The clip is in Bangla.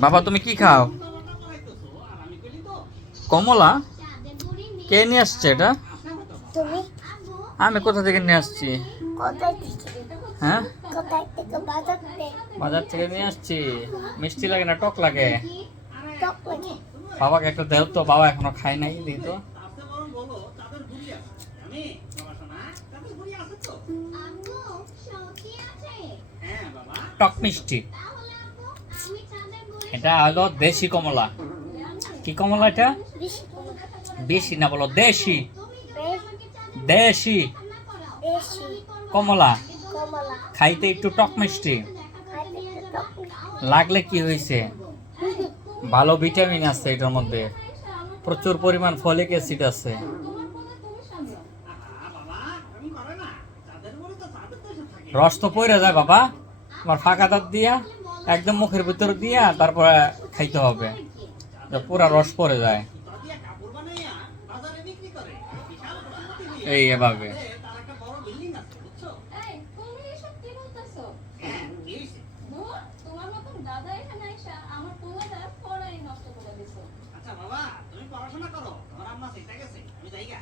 বাবা তুমি কি খাও? কমলা? কে নিয়ে আসছে এটা? তুমি আমি কোথা থেকে নিয়ে আসছি? কোথায় থেকে হ্যাঁ, কোথায় থেকে বাজার থেকে বাজার থেকে নিয়ে আসছি। মিষ্টি লাগে না টক লাগে? টক লাগে বাবাকে একটা দেও তো, বাবা এখনো খায় নাই, দিই তো। টক মিষ্টি, এটা হলো দেশি কমলা। কি কমলা এটা? বেশি বেশি না, বলো দেশি। বেশ দেশি বেশি কমলা, কমলা খাইতে একটু টক মিষ্টি খাইতে একটু টক মিষ্টি। লাগলে কি হয়েছে, ভালো ভিটামিন আছে এটার মধ্যে, প্রচুর পরিমাণ ফলিক অ্যাসিড আছে। রস তো পড়ে যায় বাবা, আমার ফাঁকা দাঁত দিয়া একদম মুখের ভিতর দিয়া তারপরে খাইতে হবে, পুরা রস পড়ে যায়। এই এভাবে আচ্ছা বাবা, তুমি পড়াশোনা করো, তোমার আম্মা ঠিক আছে, আমি যাইগা।